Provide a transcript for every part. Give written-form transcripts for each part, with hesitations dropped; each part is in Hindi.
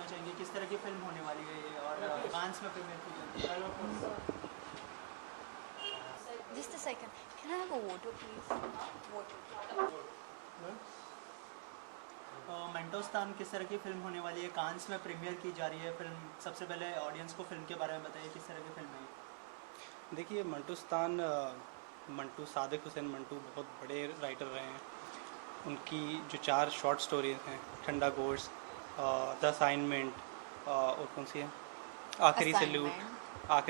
जानना चाहेंगे किस तरह की फिल्म होने वाली है ये और फ्रांस में प्रीमियर की जाएगी। Just a second. Can I have a water, please? Water. मेंटोस्तान किस तरह की फिल्म होने वाली है, कांस में प्रीमियर की जा रही है फिल्म, सबसे पहले ऑडियंस को फिल्म के बारे में बताइए किस तरह की फिल्म है ये। देखिए मंटोस्तान, मंटू सादिक हुसैन मंटू बहुत बड़े राइटर रहे हैं। उनकी जो 4 शॉर्ट स्टोरीज हैं, ठंडा गोश्त, द असाइनमेंट और कौन सी है, आखिरी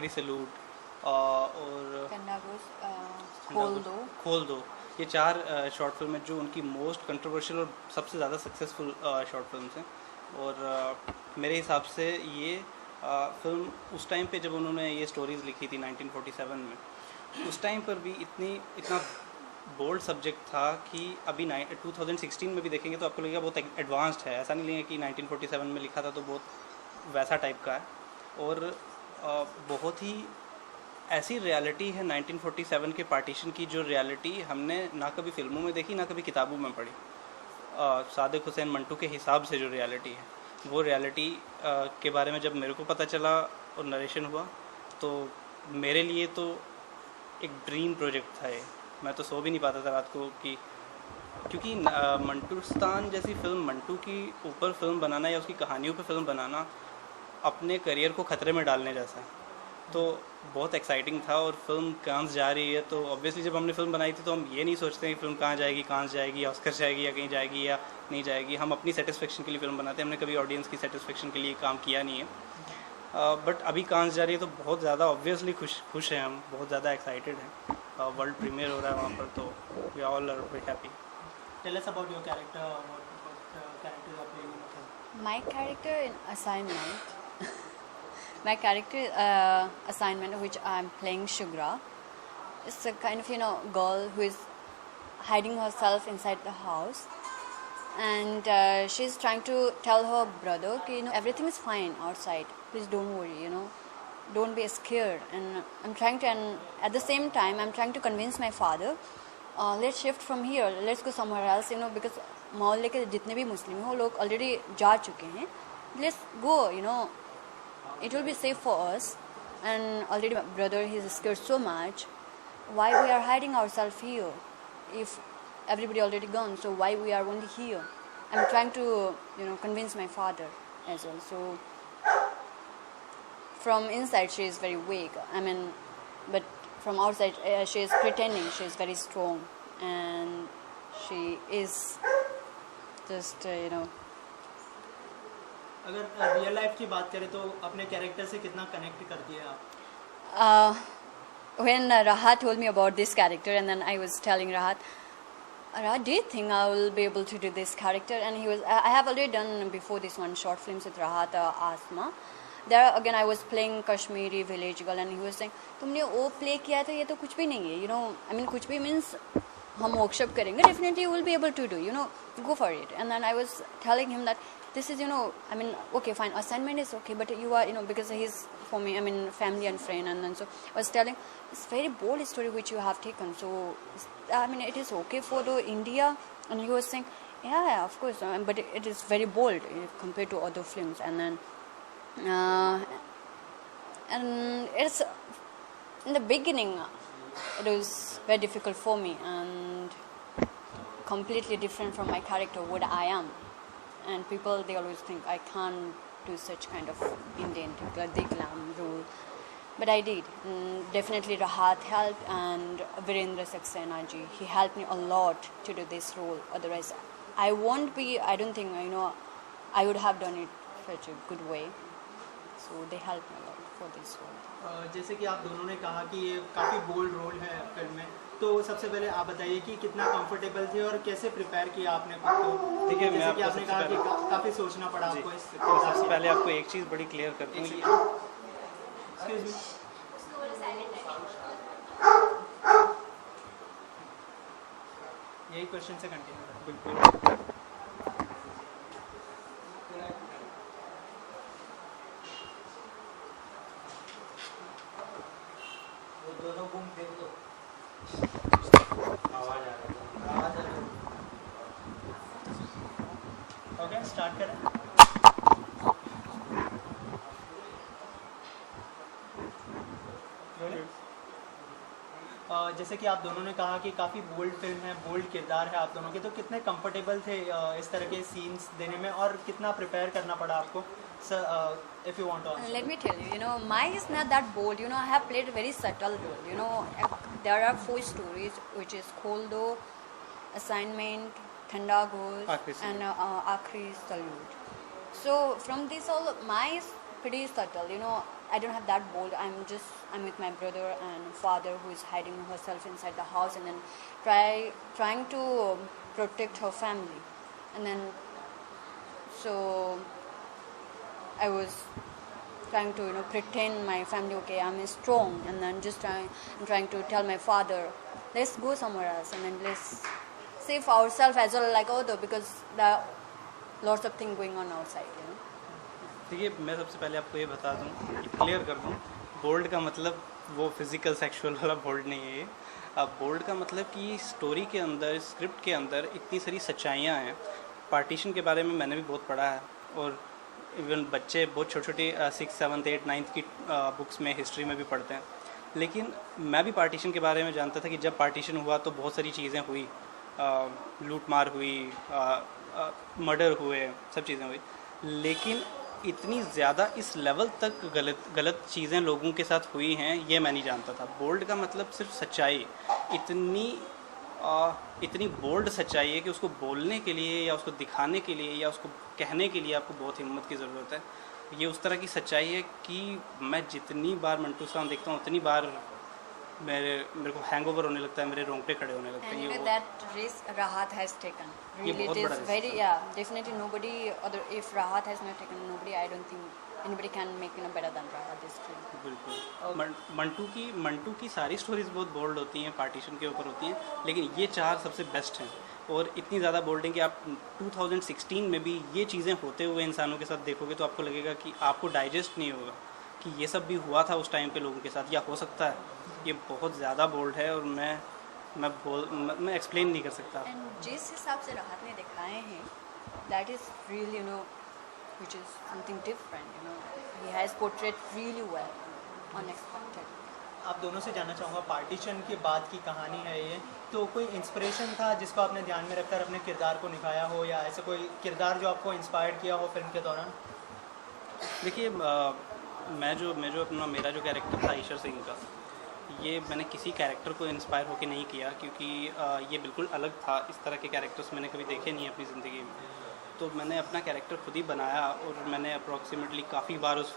सैल्यूट और खोल दो, ये 4 शॉर्ट फिल्म हैं जो उनकी मोस्ट कंट्रोवर्शियल और सबसे ज़्यादा सक्सेसफुल शॉर्ट फिल्म्स हैं। और मेरे हिसाब से ये फिल्म उस टाइम पे जब उन्होंने ये स्टोरीज़ लिखी थी 1947 में, उस टाइम पर भी इतना बोल्ड सब्जेक्ट था कि अभी 2016 में भी देखेंगे तो आपको लगेगा बहुत एडवांस्ड है। ऐसा नहीं लगेगा कि 1947 में लिखा था तो बहुत वैसा टाइप का है। और बहुत ही ऐसी रियलिटी है 1947 के पार्टीशन की, जो रियलिटी हमने ना कभी फिल्मों में देखी ना कभी किताबों में पढ़ी। सादिक हुसैन मंटू के हिसाब से जो रियलिटी है, वो रियलिटी के बारे में जब मेरे को पता चला और नरेशन हुआ तो मेरे लिए तो एक ड्रीम प्रोजेक्ट था ये। मैं तो सो भी नहीं पाता था रात को कि क्योंकि मंटूस्तान जैसी फिल्म, मंटू की ऊपर फिल्म बनाना या उसकी कहानियों पर फिल्म बनाना अपने करियर को ख़तरे में डालने जैसा है। तो बहुत एक्साइटिंग था। और फिल्म कांस जा रही है तो ऑब्वियसली जब हमने फिल्म बनाई थी तो हम ये नहीं सोचते हैं कि फिल्म कहाँ जाएगी, कांस जाएगी, ऑस्कर जाएगी या कहीं जाएगी या नहीं जाएगी। हम अपनी सेटिस्फेक्शन के लिए फिल्म बनाते हैं, हमने कभी ऑडियंस की सेटिस्फेक्शन के लिए काम किया नहीं है। बट अभी कांस जा रही है तो बहुत ज़्यादा ऑब्वियसली खुश हैं हम, बहुत ज़्यादा एक्साइटेड हैं। वर्ल्ड प्रीमियर हो रहा है वहाँ पर, तो we all are very happy. Tell us about your character, what character you are playing in the film. My character in assignment. My character assignment, which I'm playing Shugra, is a kind of girl who is hiding herself inside the house, and she's trying to tell her brother, everything is fine outside. Please don't worry, don't be scared. And I'm trying to, and at the same time, I'm trying to convince my father, let's shift from here, let's go somewhere else, because मोहल्ले के जितने भी मुस्लिम हैं वो लोग ऑलरेडी जा चुके हैं, let's go, it will be safe for us. And already my brother, he's scared so much. Why we are hiding ourselves here if everybody already gone? So why we are only here? I'm trying to convince my father as well. So from inside she is very weak, but from outside she is pretending she is very strong, and she is just अगर रियल लाइफ की बात करें तो अपने कैरेक्टर से कितना कनेक्ट करती है आप? When Rahat told me about this character, and then I was telling Rahat, do you think I will be able to do this character? And I have already done before this one short films with Rahat, Asma. There again I was playing Kashmiri village girl, and he was saying, तुमने वो play किया था, ये तो कुछ भी नहीं है, कुछ भी means हम workshop करेंगे, definitely you will be able to do, go for it. And then I was telling him that this is, okay, fine, assignment is okay, but you are, because he's for me, family and friend, and then so I was telling, it's very bold story which you have taken, so it is okay for the India. And he was saying, yeah, of course, but it is very bold compared to other films. And then and it's in the beginning it was very difficult for me and completely different from my character what I am. And people, they always think I can't do such kind of Indian glam role, but I did. And definitely Rahat helped, and Virendra Saxena ji, he helped me a lot to do this role. Otherwise I don't think I would have done it such a good way. So they helped me a lot for this role. जैसे कि आप दोनों ने कहा कि ये काफ़ी बोल्ड रोल है फिल्म में, तो सबसे पहले आप बताइए कि कितना कंफर्टेबल थे और कैसे प्रिपेयर किया आपने खुद को? देखिए, जैसे कि आपने कहा कि काफ़ी सोचना पड़ा आपको इस। तो सबसे पहले आपको एक चीज़ बड़ी क्लियर करती हूँ कि यही क्वेश्चन से कंटिन्यू बिल्कुल। ओके, स्टार्ट करें। जैसे कि आप दोनों ने कहा कि काफ़ी बोल्ड फिल्म है, बोल्ड किरदार है आप दोनों के, तो कितने कंफर्टेबल थे इस तरह के सीन्स देने में और कितना प्रिपेयर करना पड़ा आपको? Sir, if you want to answer. Let me tell you, mine is not that bold. I have played a very subtle role. There are 4 stories, which is Kholdo, Assignment, Thanda Ghost, Aakhri and Aakhri Salute. So from this all, mine is pretty subtle. I don't have that bold. I'm with my brother and father who is hiding herself inside the house and then trying to protect her family. And then, so I was trying to pretend my family, okay, I'm strong, and then I'm trying to tell my father, let's go somewhere else and then let's save ourselves as well, like although because there are lots of things going on outside. देखिए, मैं सबसे पहले आपको ये बता दूं, क्लियर कर दूं, बोल्ड का मतलब वो फिजिकल सेक्सुअल वाला बोल्ड नहीं है ये। अब बोल्ड का मतलब कि स्टोरी के अंदर, स्क्रिप्ट के अंदर इतनी सारी सच्चाइयाँ हैं। पार्टीशन के बारे में मैंने भी बहुत पढ़ा है और इवन बच्चे बहुत छोटी छोटी 6, 7, 8, 9 की बुक्स में, हिस्ट्री में भी पढ़ते हैं। लेकिन मैं भी पार्टीशन के बारे में जानता था कि जब पार्टीशन हुआ तो बहुत सारी चीज़ें हुई, लूट मार हुई, मर्डर हुए, सब चीज़ें हुई। लेकिन इतनी ज़्यादा इस लेवल तक गलत चीज़ें लोगों के साथ हुई हैं, ये मैं नहीं जानता था। बोल्ड का मतलब सिर्फ सच्चाई, इतनी बोल्ड सच्चाई है कि उसको बोलने के लिए या उसको दिखाने के लिए या उसको कहने के लिए आपको बहुत हिम्मत की ज़रूरत है। ये उस तरह की सच्चाई है कि मैं जितनी बार मंटू साहब देखता हूँ उतनी बार मेरे को हैंगओवर होने लगता है, मेरे रोंगटे खड़े होने लगते हैं। And that risk Rahat has taken. Really, बहुत it बड़ा is risk very, definitely nobody other, if Rahat has not taken, nobody, I don't think anybody can make better than Rahat this film. बिल्कुल। मंटू की सारी स्टोरीज बहुत बोल्ड होती हैं, पार्टीशन के ऊपर होती हैं, लेकिन ये 4 सबसे बेस्ट हैं और इतनी ज़्यादा बोल्डिंग कि आप 2016 में भी ये चीज़ें होते हुए इंसानों के साथ देखोगे तो आपको लगेगा कि आपको डाइजेस्ट नहीं होगा कि ये सब भी हुआ था उस टाइम पे लोगों के साथ, या हो सकता है। ये बहुत ज़्यादा बोल्ड है और मैं एक्सप्लेन नहीं कर सकता। And जिस हिसाब से राहत ने दिखाए हैं, that is really, which is something different, he has portrayed really well, unexpected. आप दोनों से जानना चाहूँगा, पार्टीशन के बाद की कहानी है ये, तो कोई इंस्पिरेशन था जिसको आपने ध्यान में रखकर अपने किरदार को निभाया हो, या ऐसा कोई किरदार जो आपको इंस्पायर किया हो फिल्म के दौरान? देखिए, मेरा जो कैरेक्टर था ईशर सिंह का, ये मैंने किसी कैरेक्टर को इंस्पायर होकर नहीं किया क्योंकि ये बिल्कुल अलग था। इस तरह के कैरेक्टर्स मैंने कभी देखे नहीं अपनी ज़िंदगी में, तो मैंने अपना कैरेक्टर खुद ही बनाया और मैंने अप्रॉक्सीमेटली काफ़ी बार उस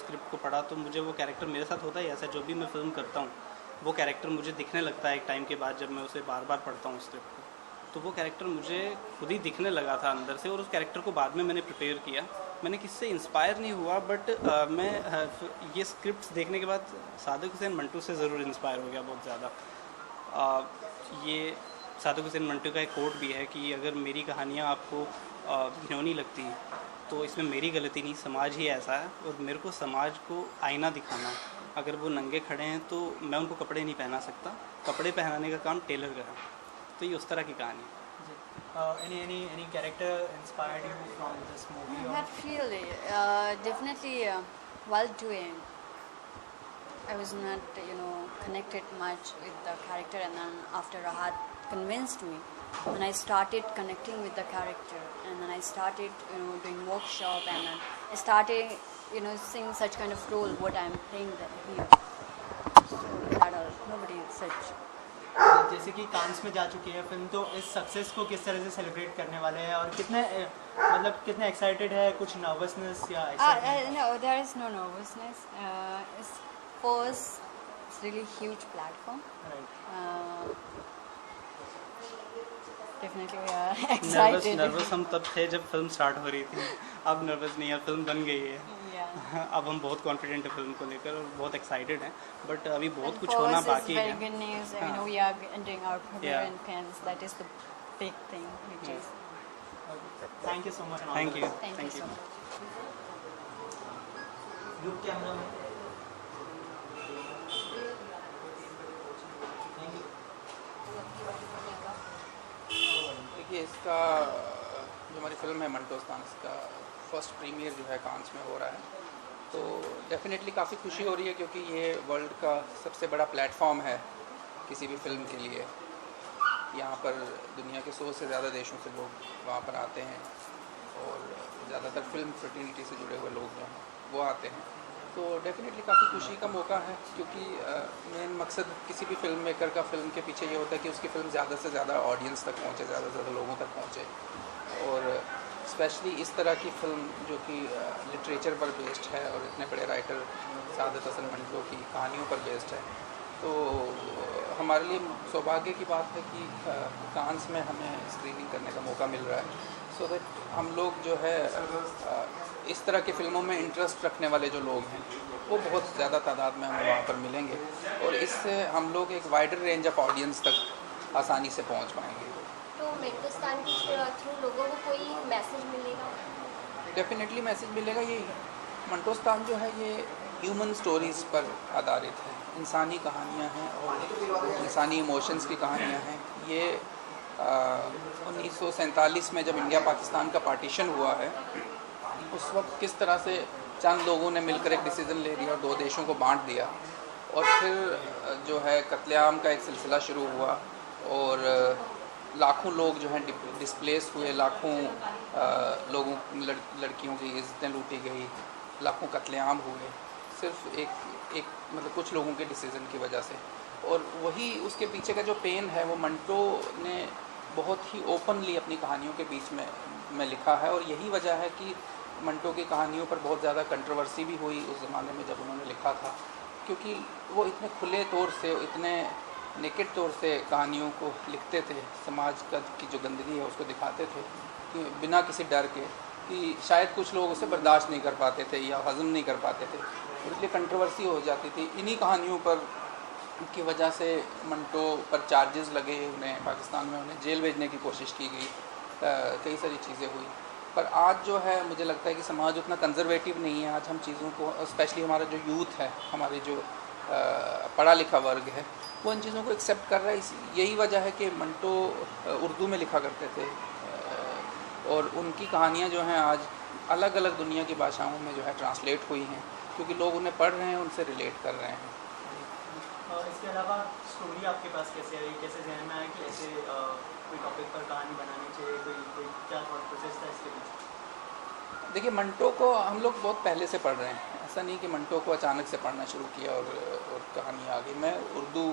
स्क्रिप्ट को पढ़ा, तो मुझे वो कैरेक्टर मेरे साथ होता ही ऐसा, जो भी मैं फ़िल्म करता हूँ वो कैरेक्टर मुझे दिखने लगता है एक टाइम के बाद, जब मैं उसे बार बार पढ़ता हूँ स्क्रिप्ट को, तो वो कैरेक्टर मुझे खुद ही दिखने लगा था अंदर से। और उस कैरेक्टर को बाद में मैंने प्रिपेयर किया, मैंने किससे इंस्पायर नहीं हुआ, बट मैं ये स्क्रिप्ट्स देखने के बाद सादिक हुसैन मंटू से ज़रूर इंस्पायर हो गया बहुत ज़्यादा। ये सादिक हुसैन मंटू का एक कोट भी है कि अगर मेरी कहानियाँ आपको घिनौनी लगती हैं तो इसमें मेरी गलती नहीं, समाज ही ऐसा है और मेरे को समाज को आईना दिखाना है। अगर वो नंगे खड़े हैं तो मैं उनको कपड़े नहीं पहना सकता, कपड़े पहनाने का काम टेलर का है। तो ये उस तरह की कहानी है। Any character inspired you from this movie? Not really. Definitely, while doing, I was not, connected much with the character, and then after Rahat convinced me, and I started connecting with the character, and then I started, doing workshop, and then I started, seeing such kind of role what I'm playing here. So that all, nobody such. जैसे कि कांस में जा चुकी है फिल्म, तो इस सक्सेस को किस तरह से सेलिब्रेट करने वाले हैं और कितने एक्साइटेड है, कुछ नर्वसनेस या No, there is no nervousness. It's first, it's really huge platform. Right. Definitely we are excited. Nervous हम तब थे जब फिल्म स्टार्ट हो रही थी, अब नर्वस नहीं है, फिल्म बन गई है। Yeah. अब हम बहुत कॉन्फिडेंट है फिल्म को लेकर और बहुत एक्साइटेड हैं, बट अभी बहुत कुछ होना बाकी है। Very good news. We are doing our premiere in Cannes. That is the big thing, which is. Thank you so much. Thank you. Thank you so much. Group camera में देखिए, इसका जो हमारी फिल्म है मंटोस्तान, इसका फर्स्ट प्रीमियर जो है कांस में हो रहा है, तो डेफिनेटली काफ़ी खुशी हो रही है क्योंकि ये वर्ल्ड का सबसे बड़ा प्लेटफॉर्म है किसी भी फिल्म के लिए। यहाँ पर दुनिया के 100 से ज़्यादा देशों से लोग वहाँ पर आते हैं और ज़्यादातर फिल्म फ्रेटर्निटी से जुड़े हुए लोग जो हैं वो आते हैं। तो डेफिनेटली काफ़ी खुशी का मौका है, क्योंकि मेन मकसद किसी भी फिल्म मेकर का फिल्म के पीछे ये होता है कि उसकी फ़िल्म ज़्यादा से ज़्यादा ऑडियंस तक पहुँचे, ज़्यादा से ज़्यादा लोगों तक पहुँचे। और स्पेशली इस तरह की फ़िल्म जो कि लिटरेचर पर बेस्ड है और इतने बड़े राइटर सादत हसन मंटो की कहानियों पर बेस्ड है, तो हमारे लिए सौभाग्य की बात है कि कांस में हमें स्क्रीनिंग करने का मौका मिल रहा है, सो दैट हम लोग जो है इस तरह की फ़िल्मों में इंटरेस्ट रखने वाले जो लोग हैं वो बहुत ज़्यादा तादाद में हमें वहाँ पर मिलेंगे और इससे हम लोग एक वाइडर रेंज ऑफ ऑडियंस तक आसानी से पहुँच पाएंगे। तो मंटोस्तान के थ्रू लोगों को कोई मैसेज मिलेगा? डेफिनेटली मैसेज मिलेगा। ये मंटोस्तान जो है ये ह्यूमन स्टोरीज़ पर आधारित है, इंसानी कहानियाँ हैं और इंसानी इमोशंस की कहानियाँ हैं। ये 1947 में जब इंडिया पाकिस्तान का पार्टीशन हुआ है, उस वक्त किस तरह से चंद लोगों ने मिलकर एक डिसीज़न ले लिया और 2 देशों को बांट दिया और फिर जो है कत्लेआम का एक सिलसिला शुरू हुआ और लाखों लोग जो हैं डिस्प्लेस हुए, लाखों लोगों लड़कियों की इज्जतें लूटी गई, लाखों कत्लेआम हुए सिर्फ एक मतलब कुछ लोगों के डिसीज़न की वजह से। और वही उसके पीछे का जो पेन है वो मंटो ने बहुत ही ओपनली अपनी कहानियों के बीच में लिखा है और यही वजह है कि मंटो की कहानियों पर बहुत ज़्यादा कंट्रोवर्सी भी हुई उस ज़माने में जब उन्होंने लिखा था, क्योंकि वो इतने खुले तौर से, इतने नेकेड तौर से कहानियों को लिखते थे, समाज की जो गंदगी है उसको दिखाते थे कि बिना किसी डर के, कि शायद कुछ लोग उसे बर्दाश्त नहीं कर पाते थे या हज़म नहीं कर पाते थे और इसलिए कंट्रोवर्सी हो जाती थी। इन्हीं कहानियों पर की वजह से मंटो पर चार्जेस लगे, उन्हें पाकिस्तान में उन्हें जेल भेजने की कोशिश की गई, कई सारी चीज़ें हुई। पर आज जो है मुझे लगता है कि समाज उतना कंजर्वेटिव नहीं है। आज हम चीज़ों को, स्पेशली हमारा जो यूथ है, हमारे जो पढ़ा लिखा वर्ग है, वो इन चीज़ों को एक्सेप्ट कर रहा है। यही वजह है कि मंटो उर्दू में लिखा करते थे और उनकी कहानियाँ जो हैं आज अलग अलग दुनिया की भाषाओं में जो है ट्रांसलेट हुई हैं, क्योंकि लोग उन्हें पढ़ रहे हैं, उनसे रिलेट कर रहे हैं। और इसके अलावा स्टोरी आपके पास कैसे आई, कैसे जहन में आया कि ऐसे कोई टॉपिक पर कहानी बनानी चाहिए, कोई क्या थॉट प्रोसेस था इसके पीछे? देखिए, मंटो को हम लोग बहुत पहले से पढ़ रहे हैं, ऐसा नहीं कि मंटो को अचानक से पढ़ना शुरू किया और कहानी आ गई। मैं उर्दू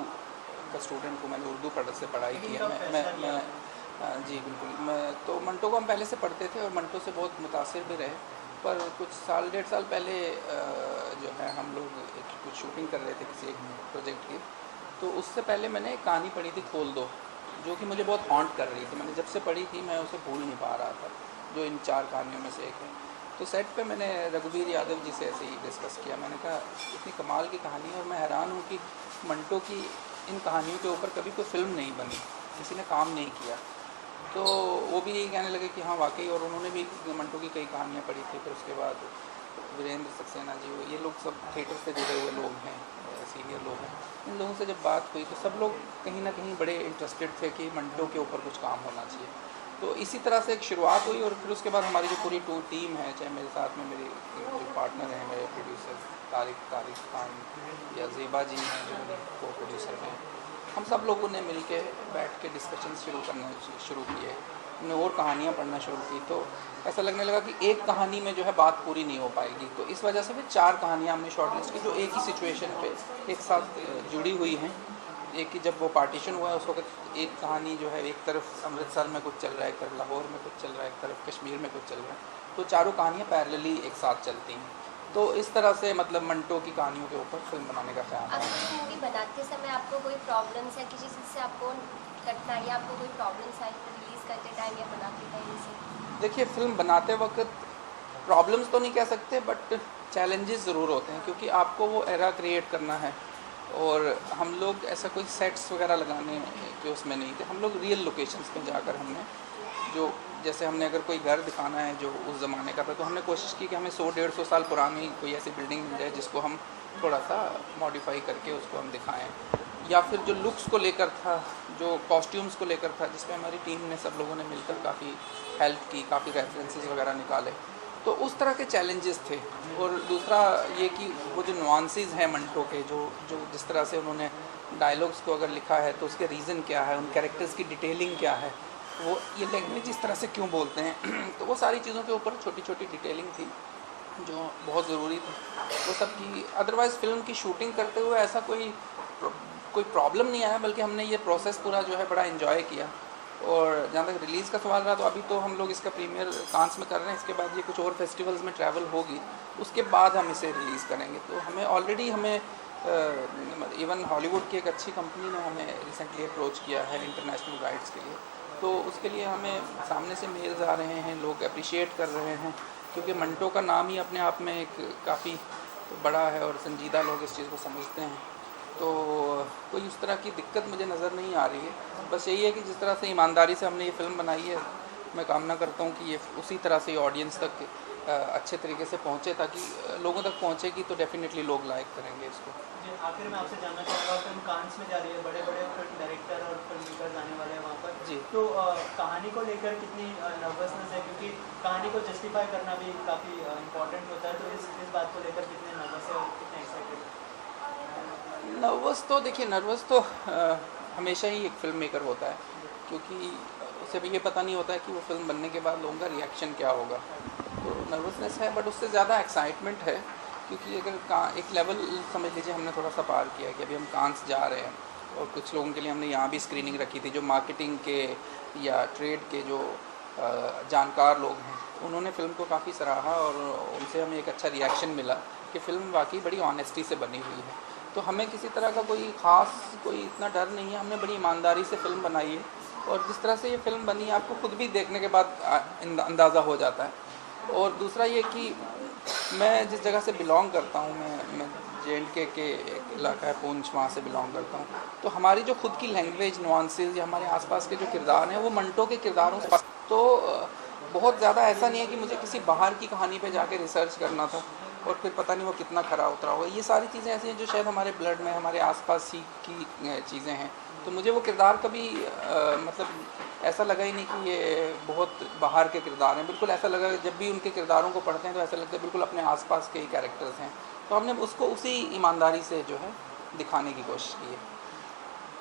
का स्टूडेंट हूँ, मैंने उर्दू से पढ़ाई की है। मैं जी बिल्कुल, मैं तो मंटो को हम पहले से पढ़ते थे और मंटो से बहुत मुतासिर भी रहे। पर कुछ साल, 1.5 साल पहले जो है हम लोग कुछ शूटिंग कर रहे थे किसी एक प्रोजेक्ट की, तो उससे पहले मैंने एक कहानी पढ़ी थी खोल दो, जो कि मुझे बहुत हॉन्ट कर रही थी। मैंने जब से पढ़ी थी मैं उसे भूल नहीं पा रहा था, जो इन 4 कहानियों में से एक है। तो सेट पे मैंने रघुवीर यादव जी से ऐसे ही डिस्कस किया। मैंने कहा इतनी कमाल की कहानी है और मैं हैरान हूँ कि मंटो की इन कहानियों के ऊपर कभी कोई फिल्म नहीं बनी, किसी ने काम नहीं किया। तो वो भी यही कहने लगे कि हाँ वाकई, और उन्होंने भी मंटो की कई कहानियाँ पढ़ी थी। फिर उसके बाद वीरेंद्र सक्सेना जी, ये लोग सब थिएटर से जुड़े हुए लोग हैं, सीनियर लोग हैं। इन लोगों से जब बात हुई तो सब लोग कहीं ना कहीं बड़े इंटरेस्टेड थे कि मंटो के ऊपर कुछ काम होना चाहिए। तो इसी तरह से एक शुरुआत हुई और फिर उसके बाद हमारी जो पूरी टीम है, चाहे मेरे साथ में मेरे जो पार्टनर हैं, मेरे प्रोड्यूसर तारिक खान या ज़ेबा जी हैं जो मेरे को प्रोड्यूसर हैं, हम सब लोगों ने मिल के बैठ के डिस्कशन शुरू किए। हमने और कहानियाँ पढ़ना शुरू की, तो ऐसा लगने लगा कि एक कहानी में जो है बात पूरी नहीं हो पाएगी। तो इस वजह से फिर 4 कहानियाँ हमने शॉर्टलिस्ट की, जो एक ही सिचुएशन पे एक साथ जुड़ी हुई हैं। एक ही, जब वो पार्टीशन हुआ है उस वक्त एक कहानी जो है, एक तरफ अमृतसर में कुछ चल रहा है, एक तरफ लाहौर में कुछ चल रहा है, एक तरफ कश्मीर में कुछ चल रहा है, तो चारों कहानियाँ पैरेलली एक साथ चलती हैं। तो इस तरह से मतलब मंटो की कहानियों के ऊपर फिल्म बनाने का ख्याल है। आपकी मूवी बनाते समय आपको कोई प्रॉब्लम्स है, किसी चीज़ से आपको कठिनाई, आपको कोई प्रॉब्लम्स आई रिलीज़ करते टाइम या बनाते टाइम से? देखिए, फिल्म बनाते वक्त प्रॉब्लम्स तो नहीं कह सकते, बट चैलेंजेस ज़रूर होते हैं, क्योंकि आपको वो एरा क्रिएट करना है। और हम लोग ऐसा कोई सेट्स वगैरह लगाने के उसमें नहीं थे। हम लोग रियल लोकेशंस में जाकर हमने जो, जैसे हमने अगर कोई घर दिखाना है जो उस ज़माने का था, तो हमने कोशिश की कि हमें 100-150 साल पुरानी कोई ऐसी बिल्डिंग मिल जाए जिसको हम थोड़ा सा मॉडिफाई करके उसको हम दिखाएं। या फिर जो लुक्स को लेकर था, जो कॉस्ट्यूम्स को लेकर था, जिसमें हमारी टीम ने, सब लोगों ने मिलकर काफ़ी हेल्प की, काफ़ी रेफरेंसेस वगैरह निकाले। तो उस तरह के चैलेंजेस थे। और दूसरा ये कि वो जो नुआंसेस हैं मंटो के, जो जिस तरह से उन्होंने डायलॉग्स को अगर लिखा है तो उसके रीज़न क्या है, उन कैरेक्टर्स की डिटेलिंग क्या है, वो ये लैंग्वेज इस तरह से क्यों बोलते हैं तो वो सारी चीज़ों के ऊपर छोटी छोटी डिटेलिंग थी जो बहुत ज़रूरी थी वो सब की। अदरवाइज़ फ़िल्म की शूटिंग करते हुए ऐसा कोई प्रॉब्लम नहीं आया, बल्कि हमने ये प्रोसेस पूरा जो है बड़ा इन्जॉय किया। और जहाँ तक रिलीज़ का सवाल रहा तो अभी तो हम लोग इसका प्रीमियर कांस में कर रहे हैं, इसके बाद ये कुछ और फेस्टिवल्स में ट्रैवल होगी, उसके बाद हम इसे रिलीज़ करेंगे। तो हमें ऑलरेडी इवन हॉलीवुड की एक अच्छी कंपनी ने हमें रिसेंटली अप्रोच किया है इंटरनेशनल राइट्स के लिए, तो उसके लिए हमें सामने से मेल्स आ रहे हैं, लोग अप्रिशिएट कर रहे हैं, क्योंकि मंटो का नाम ही अपने आप में एक काफ़ी बड़ा है और संजीदा लोग इस चीज़ को समझते हैं। तो कोई उस तरह की दिक्कत मुझे नज़र नहीं आ रही है। बस यही है कि जिस तरह से ईमानदारी से हमने ये फ़िल्म बनाई है, मैं कामना करता हूँ कि ये उसी तरह से ऑडियंस तक अच्छे तरीके से पहुँचे, ताकि लोगों तक पहुँचेगी तो डेफिनेटली लोग लाइक करेंगे इसको। आखिर में आपसे जानना चाहूँगा, फिल्म कांस में जा रही है, बड़े बड़े फिल्म डायरेक्टर और फिल्म मेकर आने वाले हैं वहाँ पर जी, तो कहानी को लेकर कितनी नर्वसनेस है, क्योंकि कहानी को जस्टिफाई करना भी काफ़ी इम्पोर्टेंट होता है, तो इस बात को लेकर कितने नर्वस है और कितने एक्साइटेड है? नर्वस तो देखिए, नर्वस तो हमेशा ही एक फ़िल्म मेकर होता है, क्योंकि उसे भी ये पता नहीं होता है कि वो फिल्म बनने के बाद लोगों का रिएक्शन क्या होगा। तो नर्वसनेस है, बट उससे ज़्यादा एक्साइटमेंट है, क्योंकि अगर एक लेवल समझ लीजिए हमने थोड़ा सा पार किया कि अभी हम कांस जा रहे हैं, और कुछ लोगों के लिए हमने यहाँ भी स्क्रीनिंग रखी थी, जो मार्केटिंग के या ट्रेड के जो जानकार लोग हैं, उन्होंने फ़िल्म को काफ़ी सराहा और उनसे हमें एक अच्छा रिएक्शन मिला कि फ़िल्म वाकई बड़ी ऑनेस्टी से बनी हुई है। तो हमें किसी तरह का कोई इतना डर नहीं है, हमने बड़ी ईमानदारी से फ़िल्म बनाई है, और जिस तरह से ये फ़िल्म बनी है आपको खुद भी देखने के बाद अंदाज़ा हो जाता है। और दूसरा ये कि मैं जिस जगह से बिलोंग करता हूँ, मैं JNK के एक इलाका है पूंछ, वहाँ से बिलोंग करता हूँ, तो हमारी जो खुद की लैंग्वेज नुआंसेस या हमारे आसपास के जो किरदार हैं वो मंटो के किरदारों से, तो बहुत ज़्यादा ऐसा नहीं है कि मुझे किसी बाहर की कहानी पे जाके रिसर्च करना था और फिर पता नहीं वो कितना खरा उतरा होगा। ये सारी चीज़ें ऐसी हैं जो शायद हमारे ब्लड में, हमारे आसपास ही की चीज़ें हैं। तो मुझे वो किरदार कभी मतलब ऐसा लगा ही नहीं कि ये बहुत बाहर के किरदार हैं। बिल्कुल ऐसा लगा, जब भी उनके किरदारों को पढ़ते हैं तो ऐसा लगता है बिल्कुल अपने आसपास के ही कैरेक्टर्स हैं। तो हमने उसको उसी ईमानदारी से जो है दिखाने की कोशिश की है।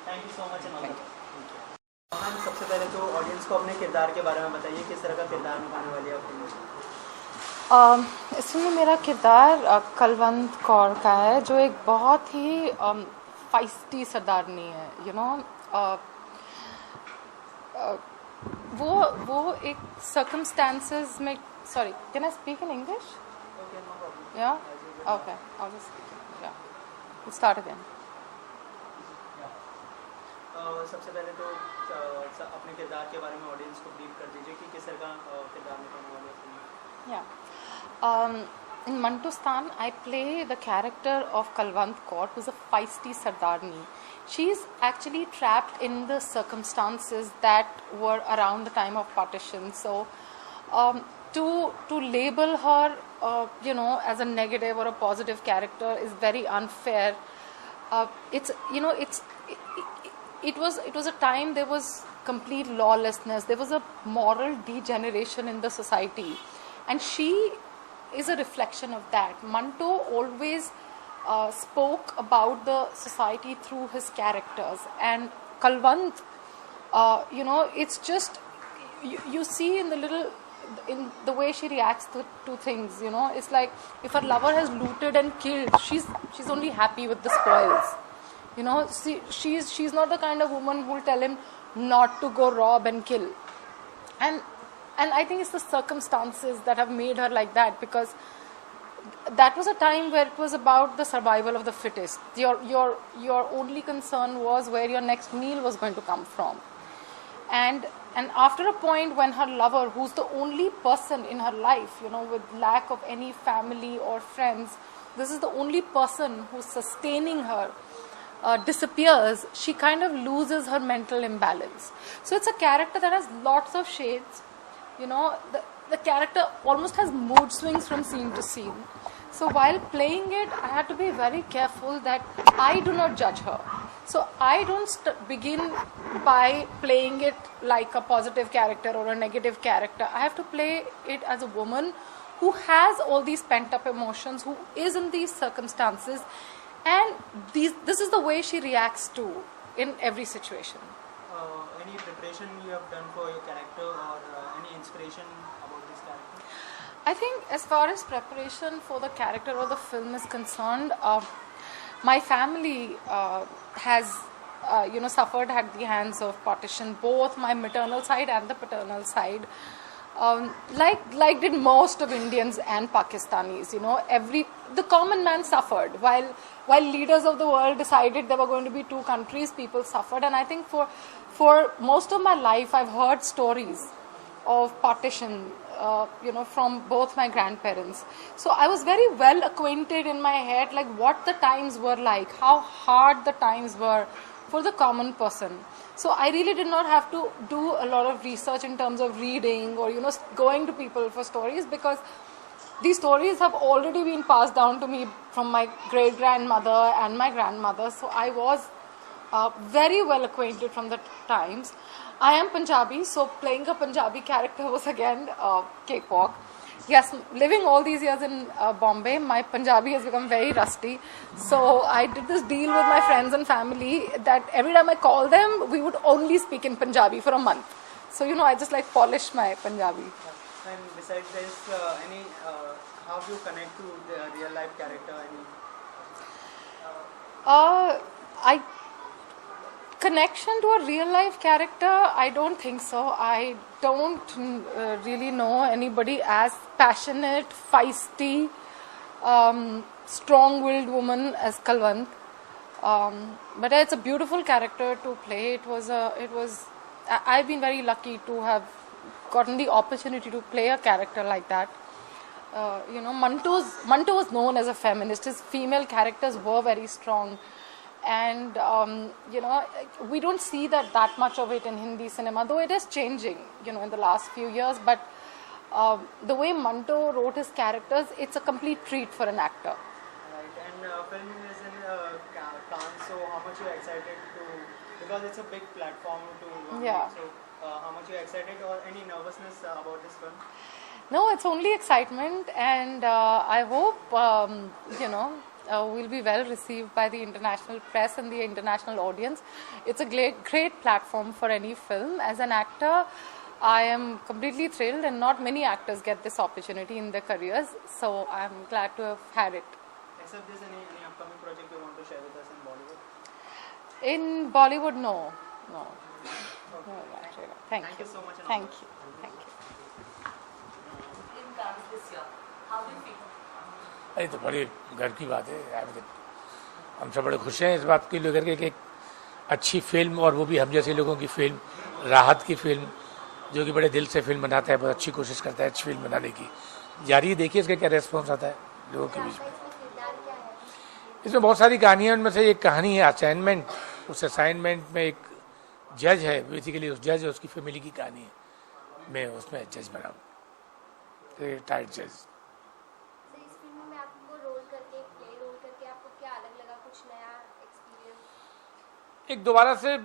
Thank you so much. Thank you. Ma'am, सबसे पहले तो ऑडियंस को अपने किरदार के बारे में बताइए, किस तरह का किरदार निभाने वाली है आप? इसमें मेरा किरदार कलवंत कौर का है, जो एक बहुत ही फाइस्टी सरदारनी है। यू नो, वो एक सर्कमस्टांसेस में, sorry, can I speak in English? या ओके, आई विल स्पीक, या स्टार्ट अगेन। सबसे पहले तो अपने किरदार के बारे में ऑडियंस को ब्रीफ कर दीजिए कि किस तरह का किरदार निभाने वाले हैं। In Mantostan, I play the character of Kalwant Kaur, who's a feisty Sardarni. She's actually trapped in the circumstances that were around the time of partition. So, to label her, as a negative or a positive character is very unfair. It was a time there was complete lawlessness. There was a moral degeneration in the society, and she is a reflection of that. Manto always spoke about the society through his characters, and Kalwant, it's just you see in the way she reacts to things. It's like if her lover has looted and killed, she's only happy with the spoils. She's not the kind of woman who will tell him not to go rob and kill. And I think it's the circumstances that have made her like that, because that was a time where it was about the survival of the fittest. Your only concern was where your next meal was going to come from. And after a point when her lover, who's the only person in her life, with lack of any family or friends, this is the only person who's sustaining her, disappears, she kind of loses her mental imbalance. So it's a character that has lots of shades. The character almost has mood swings from scene to scene. So while playing it, I had to be very careful that I do not judge her. So I don't begin by playing it like a positive character or a negative character. I have to play it as a woman who has all these pent-up emotions, who is in these circumstances, and this is the way she reacts to in every situation. Any preparation you have done for your character or any inspiration about this character? I think as far as preparation for the character or the film is concerned, my family has suffered at the hands of partition, both my maternal side and the paternal side. Like did most of Indians and Pakistanis, the common man suffered while leaders of the world decided there were going to be two countries. People suffered, and I think for most of my life I've heard stories of partition, from both my grandparents. So I was very well acquainted in my head, like what the times were like, how hard the times were for the common person. So I really did not have to do a lot of research in terms of reading or going to people for stories, because these stories have already been passed down to me from my great grandmother and my grandmother. So I was very well acquainted from the times. I am Punjabi, so playing a Punjabi character was again cakewalk. Yes, living all these years in Bombay, my Punjabi has become very rusty. So I did this deal with my friends and family that every time I call them, we would only speak in Punjabi for a month. So, I just polish my Punjabi. And besides this, how do you connect to the real life character? Connection to a real life character, I don't think so. I don't really know anybody as passionate, feisty, strong-willed woman as Kalwant. But it's a beautiful character to play. I've been very lucky to have gotten the opportunity to play a character like that. Manto was known as a feminist. His female characters were very strong. And, we don't see that much of it in Hindi cinema, though it is changing, in the last few years. But the way Manto wrote his characters, it's a complete treat for an actor. Right, and film is in Cannes, so how much you are excited to, because it's a big platform to Yeah. so how much you are excited or any nervousness about this film? No, it's only excitement, and I hope, will be well received by the international press and the international audience. It's a great platform for any film. As an actor, I am completely thrilled, and not many actors get this opportunity in their careers, so I'm glad to have had it. Except this, any upcoming project you want to share with us in Bollywood? In Bollywood, no. Okay. No, not really. Thank Thank you so much. and Thank all the you. best. Thank you. in Cannes this year. How do you feel? अरे तो बड़ी गर्व की बात है। हम सब बड़े खुश हैं इस बात को लेकर के कि एक अच्छी फिल्म, और वो भी हम जैसे लोगों की फिल्म, राहत की फिल्म, जो कि बड़े दिल से फिल्म बनाता है, बहुत अच्छी कोशिश करता है अच्छी फिल्म बनाने की। जारी देखिए इसका क्या रेस्पॉन्स आता है लोगों के बीच में। इसमें बहुत सारी कहानियाँ, उनमें से एक कहानी है असाइनमेंट। उस असाइनमेंट में एक जज है, बेसिकली उस जज है, उसकी फैमिली की कहानी है। मैं उसमें जज बना हूँ, रिटायर्ड जज। एक दोबारा से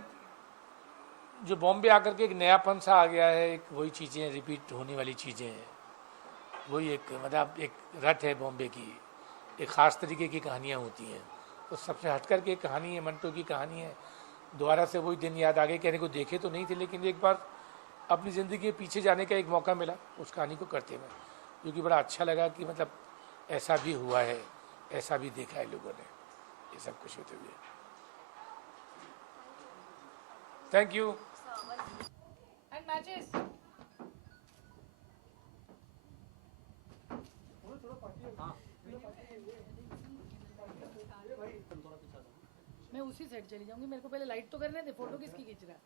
जो बॉम्बे आकर के एक नयापन सा आ गया है, एक वही चीज़ें रिपीट होने वाली चीज़ें हैं, वही एक मतलब एक रट है बॉम्बे की, एक ख़ास तरीके की कहानियाँ होती हैं। तो सबसे हट कर के एक कहानी है, मंटो की कहानी है। दोबारा से वही दिन याद आ गए, कहने को देखे तो नहीं थे, लेकिन एक बार अपनी ज़िंदगी के पीछे जाने का एक मौका मिला उस कहानी को करते हुए, जो कि बड़ा अच्छा लगा कि मतलब ऐसा भी हुआ है, ऐसा भी देखा है लोगों ने, ये सब कुछ होते हुए। Thank you. And matches. मैं उसी साइड चली जाऊंगी, मेरे को पहले लाइट तो करने दे, फोटो किसकी खींच रहा है?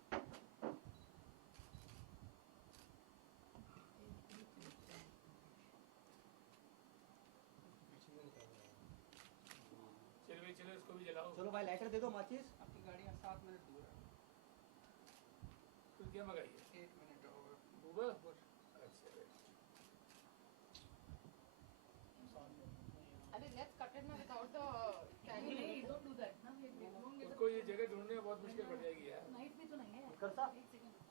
चलो इसको भी जलाओ। चलो भाई लाइटर दे दो माचिस। आपकी गाड़ी 7 मिनट दूर है। तो क्या मंगाई है? 1 मिनट होगा। Uber? I mean, let's cut it now without the नहीं, नहीं, don't do that ना, ये होंगे उसको ये जगह ढूंढने में बहुत मुश्किल पड़ जाएगी यार। नाइट भी तो नहीं है। करता?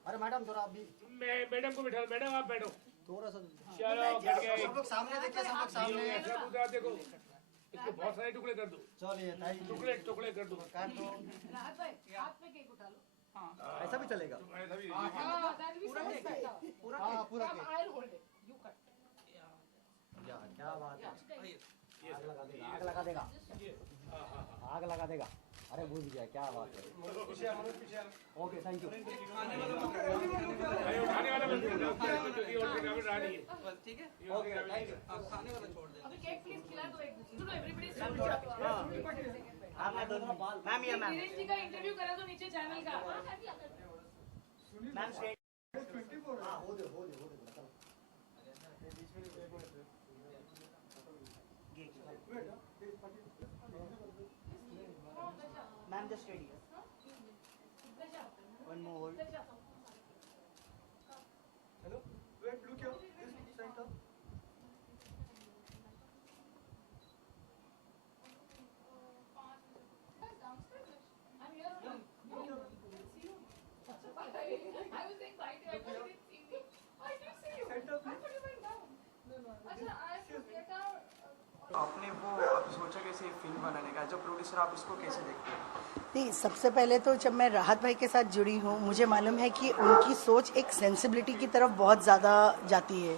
अरे मैडम थोड़ा अभी मैं मैडम को बिठा, मैडम आप बैठो। थोड़ा सा चलो बैठ गए। सब लोग सामने देखिए, सब लोग सामने। सब उधर देखो। इसके बहुत सारे टुकड़े कर दो, चलिए टुकड़े टुकड़े कर दो। काट दो। राहत भाई हाथ में केक उठा लो ऐसा भी चलेगा? ऐसा भी पूरा केक? हाँ पूरा cake. I will hold it you cut यार क्या बात है। आग लगा देगा आग लगा देगा। अरे बुझ गया, क्या बात है। Okay thank you. उठाने वाला बंद कर दो, रानी है। ठीक है, ओके थैंक यू। खाने वाला छोड़ दे। अभी केक प्लीज खिला दो एक दूसरे को। एवरीबॉडी आपने दोनों मैम ये मैम नीरज जी का इंटरव्यू करा दो नीचे चैनल का। Ma'am state ma'am just ready one more hello wait look here this centre आपने वो सोचा कैसे फिल्म बनाने का, जब प्रोड्यूसर आप इसको कैसे देखते हैं? नहीं, सबसे पहले तो जब मैं राहत भाई के साथ जुड़ी हूँ, मुझे मालूम है कि उनकी सोच एक सेंसिबिलिटी की तरफ बहुत ज़्यादा जाती है।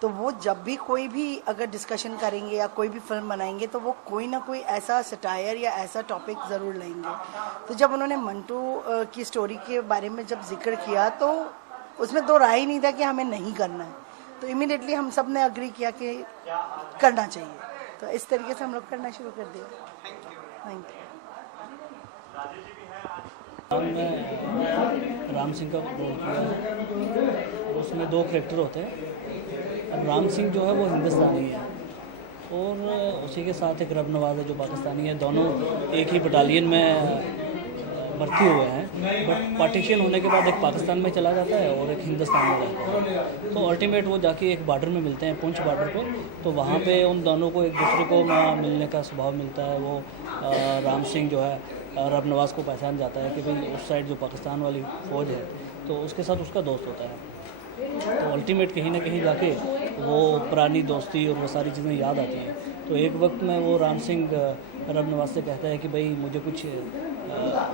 तो वो जब भी कोई भी अगर डिस्कशन करेंगे या कोई भी फिल्म बनाएंगे तो वो कोई ना कोई ऐसा सटायर या ऐसा टॉपिक ज़रूर लेंगे। तो जब उन्होंने मंटू की स्टोरी के बारे में जब जिक्र किया तो उसमें दो राय ही नहीं था कि हमें नहीं करना है। तो इमीडिएटली हम सब ने अग्री किया कि करना चाहिए। तो इस तरीके से हम लोग करना शुरू कर दिया। Thank you. राम सिंह का रोल किया है, उसमें दो कैरेक्टर होते हैं। अब राम सिंह जो है वो हिंदुस्तानी है और उसी के साथ एक रब नवाज है जो पाकिस्तानी है। दोनों एक ही बटालियन में भर्ती हुए हैं, बट पार्टीशन होने के बाद एक पाकिस्तान में चला जाता है और एक हिंदुस्तान में रहता है। तो अल्टीमेट वो जाके एक बॉर्डर में मिलते हैं, पुंछ बॉर्डर पे। तो वहाँ पे उन दोनों को एक दूसरे को मिलने का स्वभाव मिलता है। वो राम सिंह जो है रब नवाज को पहचान जाता है कि भाई उस साइड जो पाकिस्तान वाली फ़ौज है तो उसके साथ उसका दोस्त होता है। तो अल्टीमेट कहीं ना कहीं जाके वो पुरानी दोस्ती और वो सारी चीज़ें याद आती हैं। तो एक वक्त में वो राम सिंह रब नवाज से कहता है कि भाई मुझे कुछ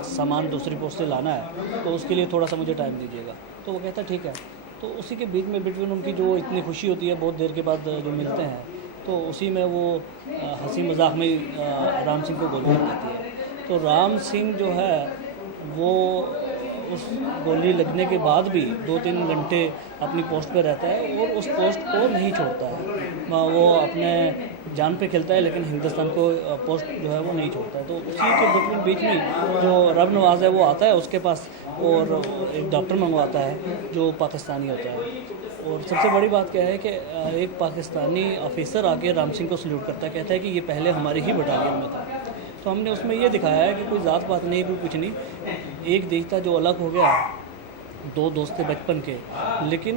सामान दूसरी पोस्ट से लाना है, तो उसके लिए थोड़ा सा मुझे टाइम दीजिएगा। तो वो कहता है ठीक है। तो उसी के बीच में बिटवीन उनकी जो इतनी खुशी होती है बहुत देर के बाद जो मिलते हैं, तो उसी में वो हंसी मजाक में राम सिंह को गोली लग जाती है। तो राम सिंह जो है वो उस गोली लगने के बाद भी 2-3 घंटे अपनी पोस्ट पे रहता है और उस पोस्ट को नहीं छोड़ता है। वो अपने जान पे खेलता है लेकिन हिंदुस्तान को पोस्ट जो है वो नहीं छोड़ता है। तो उसी के बीच में जो रब नवाज है वो आता है उसके पास और एक डॉक्टर मंगवाता है जो पाकिस्तानी होता है। और सबसे बड़ी बात क्या है कि एक पाकिस्तानी ऑफिसर आके राम सिंह को सल्यूट करता है, कहता है कि ये पहले हमारी ही बटालियन में था। तो हमने उसमें ये दिखाया है कि कोई ज़ात पात नहीं, कोई कुछ नहीं। एक देश था जो अलग हो गया, दो दोस्त थे बचपन के, लेकिन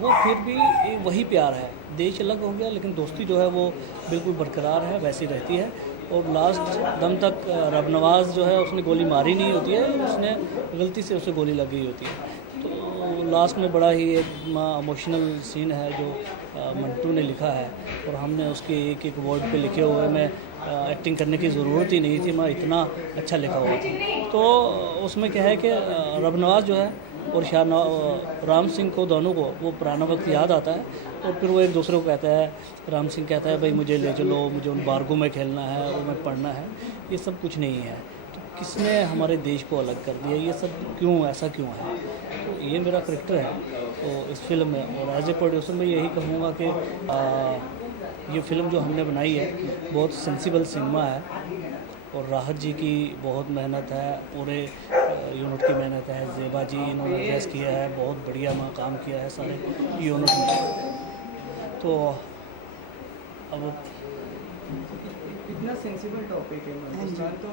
वो फिर भी वही प्यार है। देश अलग हो गया लेकिन दोस्ती जो है वो बिल्कुल बरकरार है, वैसी रहती है। और लास्ट दम तक रब नवाज जो है उसने गोली मारी नहीं होती है, उसने गलती से उसे गोली लग गई होती है। तो लास्ट में बड़ा ही एक इमोशनल सीन है जो मंटू ने लिखा है और हमने उसके एक एक वर्ड पे लिखे हुए में एक्टिंग करने की ज़रूरत ही नहीं थी, मैं इतना अच्छा लिखा हुआ था। तो उसमें क्या है कि रब नवाज जो है और राम सिंह को दोनों को वो पुराना वक्त याद आता है और फिर वो एक दूसरे को कहता है, राम सिंह कहता है भाई मुझे ले चलो, मुझे उन बारगों में खेलना है और मैं पढ़ना है। ये सब कुछ नहीं है। तो किसने हमारे देश को अलग कर दिया, ये सब क्यों, ऐसा क्यों है? तो ये मेरा करैक्टर है तो इस फिल्म में। और एज ए प्रोड्यूसर मैं यही कहूँगा कि ये फ़िल्म जो हमने बनाई है बहुत सेंसिबल सिनेमा है और राहत जी की बहुत मेहनत है, पूरे यूनिट की मेहनत है। ज़ेबा जी इन्होंने ड्रेस किया है, बहुत बढ़िया काम किया है सारे यूनिट में। तो अब इतना सेंसिबल टॉपिक है तो